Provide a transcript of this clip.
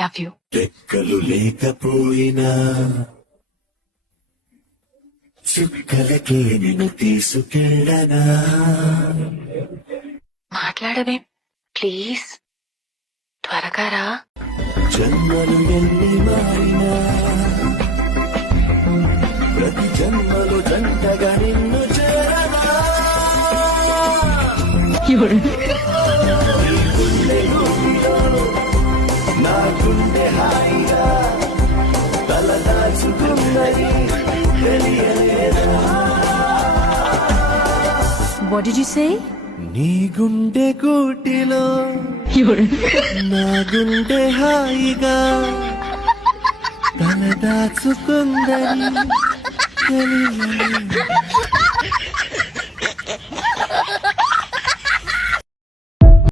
Love you. రెక్కలు లేకపోయినా చుక్కలకే నిన్ను తీసుకెళ్ళనా. మాట్లాడవే ప్లీజ్, త్వరగా రా. జన్మలు ఎన్ని మారినా ప్రతి జన్మలు జంటగా నిన్ను చేరనా. నీ గుండె గుడిలో నా గుండె హాయిగా తలదాచుకున్నది తెలియలేదా. What did you say? నీ గుండె కూటిలో నా గుండె హాయిగా తలదాచుకుందని తెలియలేదా.